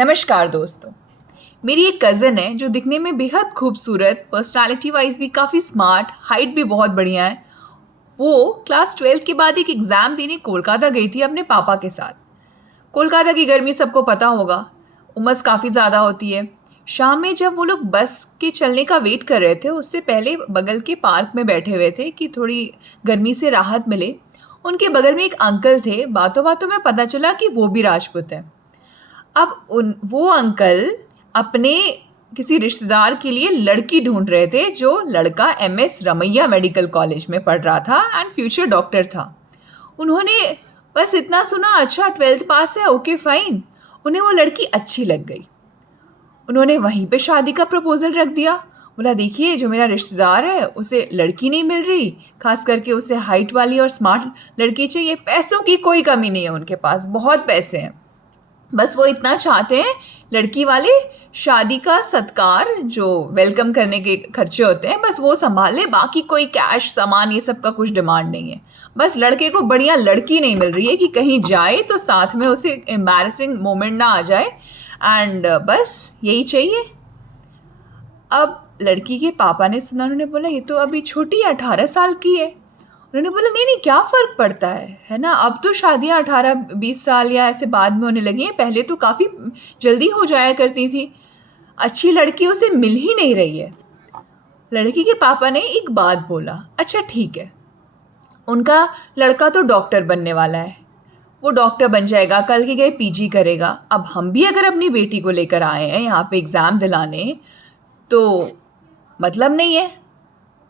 नमस्कार दोस्तों। मेरी एक कज़न है जो दिखने में बेहद खूबसूरत, पर्सनालिटी वाइज भी काफ़ी स्मार्ट, हाइट भी बहुत बढ़िया है। वो क्लास 12th के बाद एक एग्ज़ाम देने कोलकाता गई थी अपने पापा के साथ। कोलकाता की गर्मी सबको पता होगा, उमस काफ़ी ज़्यादा होती है। शाम में जब वो लोग बस के चलने का वेट कर रहे थे, उससे पहले बगल के पार्क में बैठे हुए थे कि थोड़ी गर्मी से राहत मिले। उनके बगल में एक अंकल थे। बातों बातों में पता चला कि वो भी राजपूत हैं। अब वो अंकल अपने किसी रिश्तेदार के लिए लड़की ढूंढ रहे थे, जो लड़का एमएस रमैया मेडिकल कॉलेज में पढ़ रहा था एंड फ्यूचर डॉक्टर था। उन्होंने बस इतना सुना, अच्छा 12th पास है, ओके फाइन। उन्हें वो लड़की अच्छी लग गई। उन्होंने वहीं पे शादी का प्रपोजल रख दिया। बोला, देखिए जो मेरा रिश्तेदार है उसे लड़की नहीं मिल रही, खास करके उसे हाइट वाली और स्मार्ट लड़की चाहिए। पैसों की कोई कमी नहीं है उनके पास, बहुत पैसे हैं। बस वो इतना चाहते हैं, लड़की वाले शादी का सत्कार जो वेलकम करने के खर्चे होते हैं बस वो संभाले, बाकी कोई कैश सामान ये सब का कुछ डिमांड नहीं है। बस लड़के को बढ़िया लड़की नहीं मिल रही है कि कहीं जाए तो साथ में उसे एम्बैरसिंग मोमेंट ना आ जाए, एंड बस यही चाहिए। अब लड़की के पापा ने सुना, उन्होंने बोला ये तो अभी छोटी 18 साल की है। उन्होंने बोला नहीं नहीं, क्या फ़र्क पड़ता है ना, अब तो शादियाँ 18-20 साल या ऐसे बाद में होने लगी हैं, पहले तो काफ़ी जल्दी हो जाया करती थी। अच्छी लड़की उसे मिल ही नहीं रही है। लड़की के पापा ने एक बात बोला, अच्छा ठीक है, उनका लड़का तो डॉक्टर बनने वाला है, वो डॉक्टर बन जाएगा, कल के गए पीजी करेगा। अब हम भी अगर अपनी बेटी को लेकर आए हैं यहाँ पे एग्ज़ाम दिलाने, तो मतलब नहीं है।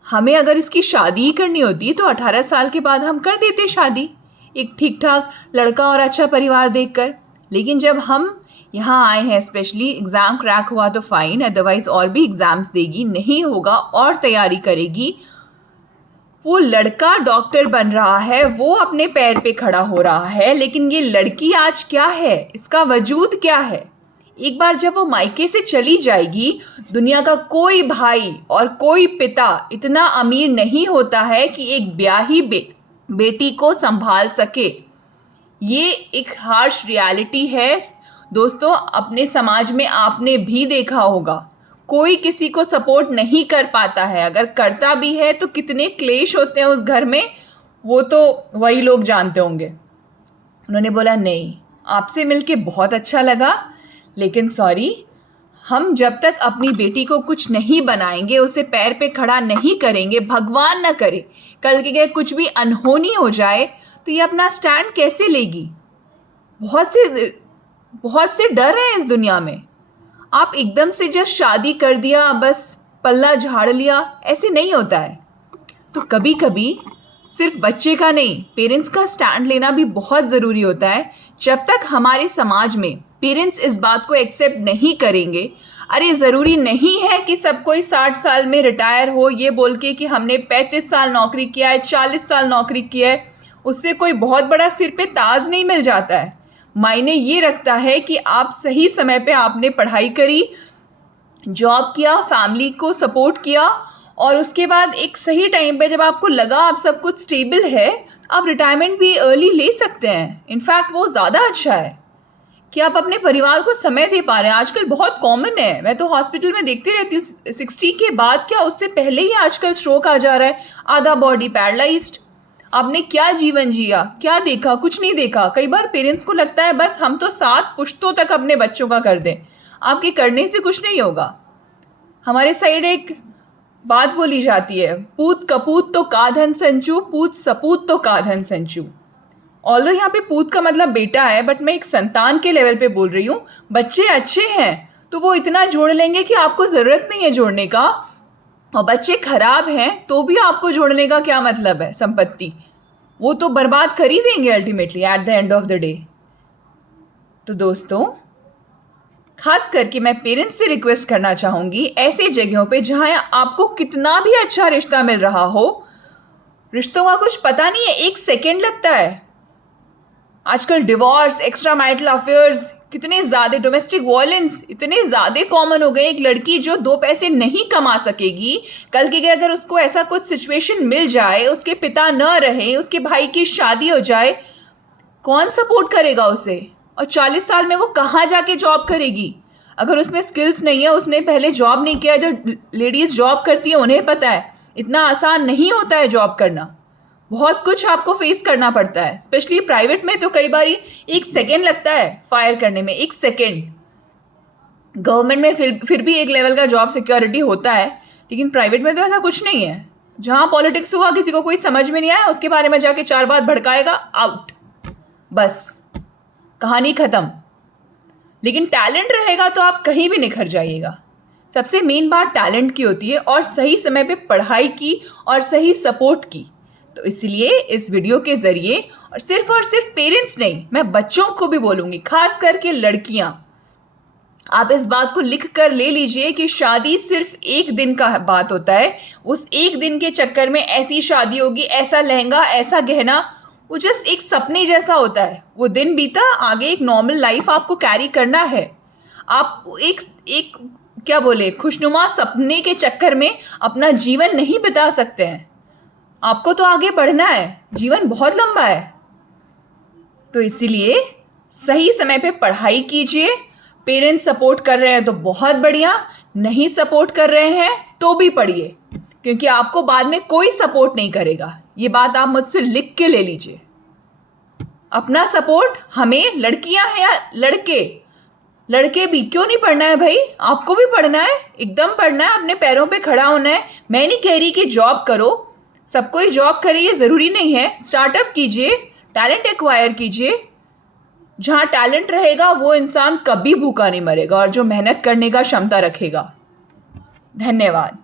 हमें अगर इसकी शादी ही करनी होती तो 18 साल के बाद हम कर देते शादी, एक ठीक ठाक लड़का और अच्छा परिवार देखकर। लेकिन जब हम यहाँ आए हैं, स्पेशली एग्ज़ाम क्रैक हुआ तो फ़ाइन, अदरवाइज़ और भी एग्ज़ाम्स देगी, नहीं होगा और तैयारी करेगी। वो लड़का डॉक्टर बन रहा है, वो अपने पैर पे खड़ा हो रहा है, लेकिन ये लड़की आज क्या है, इसका वजूद क्या है। एक बार जब वो मायके से चली जाएगी, दुनिया का कोई भाई और कोई पिता इतना अमीर नहीं होता है कि एक ब्याही बेटी को संभाल सके। ये एक हार्श रियलिटी है दोस्तों, अपने समाज में आपने भी देखा होगा। कोई किसी को सपोर्ट नहीं कर पाता है, अगर करता भी है तो कितने क्लेश होते हैं उस घर में, वो तो वही लोग जानते होंगे। उन्होंने बोला, नहीं, आपसे मिलके बहुत अच्छा लगा, लेकिन सॉरी, हम जब तक अपनी बेटी को कुछ नहीं बनाएंगे, उसे पैर पे खड़ा नहीं करेंगे, भगवान ना करे कल के गए कुछ भी अनहोनी हो जाए, तो ये अपना स्टैंड कैसे लेगी। बहुत से डर है इस दुनिया में। आप एकदम से जस्ट शादी कर दिया, बस पल्ला झाड़ लिया, ऐसे नहीं होता है। तो कभी कभी सिर्फ बच्चे का नहीं, पेरेंट्स का स्टैंड लेना भी बहुत ज़रूरी होता है। जब तक हमारे समाज में पेरेंट्स इस बात को एक्सेप्ट नहीं करेंगे, अरे ज़रूरी नहीं है कि सब कोई 60 साल में रिटायर हो ये बोल के कि हमने 35 साल नौकरी किया है, 40 साल नौकरी किया है, उससे कोई बहुत बड़ा सिर पे ताज नहीं मिल जाता है। मायने ये रखता है कि आप सही समय पे आपने पढ़ाई करी, जॉब किया, फैमिली को सपोर्ट किया, और उसके बाद एक सही टाइम पे जब आपको लगा आप सब कुछ स्टेबल है, आप रिटायरमेंट भी अर्ली ले सकते हैं। इनफैक्ट वो ज़्यादा अच्छा है कि आप अपने परिवार को समय दे पा रहे हैं। आजकल बहुत कॉमन है, मैं तो हॉस्पिटल में देखती रहती हूँ, 60 के बाद क्या उससे पहले ही आजकल स्ट्रोक आ जा रहा है, आधा बॉडी पैरालाइज्ड। आपने क्या जीवन जिया, क्या देखा, कुछ नहीं देखा। कई बार पेरेंट्स को लगता है बस हम तो 7 पुश्तों तक अपने बच्चों का कर दें, आपके करने से कुछ नहीं होगा। हमारे साइड एक बात बोली जाती है, पूत कपूत तो का धन संचू, पूत सपूत तो का धन संचू। ऑल्दो यहाँ पे पूत का मतलब बेटा है, बट मैं एक संतान के लेवल पे बोल रही हूँ। बच्चे अच्छे हैं तो वो इतना जोड़ लेंगे कि आपको ज़रूरत नहीं है जोड़ने का, और बच्चे खराब हैं तो भी आपको जोड़ने का क्या मतलब है, संपत्ति वो तो बर्बाद कर ही देंगे ultimately at the end of the day. तो दोस्तों, खास करके मैं पेरेंट्स से रिक्वेस्ट करना चाहूँगी, ऐसे जगहों पे जहाँ आपको कितना भी अच्छा रिश्ता मिल रहा हो, रिश्तों का कुछ पता नहीं है, 1 सेकेंड लगता है। आजकल डिवोर्स, एक्स्ट्रा मैरिटल अफेयर्स कितने ज़्यादा, डोमेस्टिक वायलेंस इतने ज़्यादा कॉमन हो गए। एक लड़की जो 2 पैसे नहीं कमा सकेगी, कल के गए अगर उसको ऐसा कुछ सिचुएशन मिल जाए, उसके पिता न रहे, उसके भाई की शादी हो जाए, कौन सपोर्ट करेगा उसे। और 40 साल में वो कहाँ जाके जॉब करेगी? अगर उसमें स्किल्स नहीं है, उसने पहले जॉब नहीं किया। जो लेडीज़ जॉब करती हैं उन्हें पता है इतना आसान नहीं होता है जॉब करना। बहुत कुछ आपको फेस करना पड़ता है, स्पेशली प्राइवेट में तो कई बार 1 सेकेंड लगता है फायर करने में, 1 सेकेंड। गवर्नमेंट में फिर भी एक लेवल का जॉब सिक्योरिटी होता है, लेकिन प्राइवेट में तो ऐसा कुछ नहीं है। जहाँ पॉलिटिक्स हुआ, किसी को कोई समझ में नहीं आया, उसके बारे में जाके 4 बात भड़काएगा, आउट, बस कहानी खत्म। लेकिन टैलेंट रहेगा तो आप कहीं भी निखर जाइएगा। सबसे मेन बात टैलेंट की होती है, और सही समय पे पढ़ाई की और सही सपोर्ट की। तो इसलिए इस वीडियो के ज़रिए, और सिर्फ पेरेंट्स नहीं, मैं बच्चों को भी बोलूँगी, खास करके लड़कियाँ, आप इस बात को लिख कर ले लीजिए कि शादी सिर्फ एक दिन का बात होता है। उस एक दिन के चक्कर में ऐसी शादी होगी, ऐसा लहंगा, ऐसा गहना, वो जस्ट एक सपने जैसा होता है। वो दिन बीता, आगे एक नॉर्मल लाइफ आपको कैरी करना है। आप एक क्या बोले, खुशनुमा सपने के चक्कर में अपना जीवन नहीं बिता सकते हैं। आपको तो आगे बढ़ना है, जीवन बहुत लंबा है। तो इसीलिए सही समय पे पढ़ाई कीजिए। पेरेंट्स सपोर्ट कर रहे हैं तो बहुत बढ़िया, नहीं सपोर्ट कर रहे हैं तो भी पढ़िए, क्योंकि आपको बाद में कोई सपोर्ट नहीं करेगा। ये बात आप मुझसे लिख के ले लीजिए। अपना सपोर्ट हमें, लड़कियां हैं या लड़के भी, क्यों नहीं पढ़ना है भाई? आपको भी पढ़ना है, एकदम पढ़ना है, अपने पैरों पे खड़ा होना है। मैं नहीं कह रही कि जॉब करो, सबको ही जॉब करे ये ज़रूरी नहीं है। स्टार्टअप कीजिए, टैलेंट एक्वायर कीजिए। जहाँ टैलेंट रहेगा वो इंसान कभी भूखा नहीं मरेगा, और जो मेहनत करने का क्षमता रखेगा। धन्यवाद।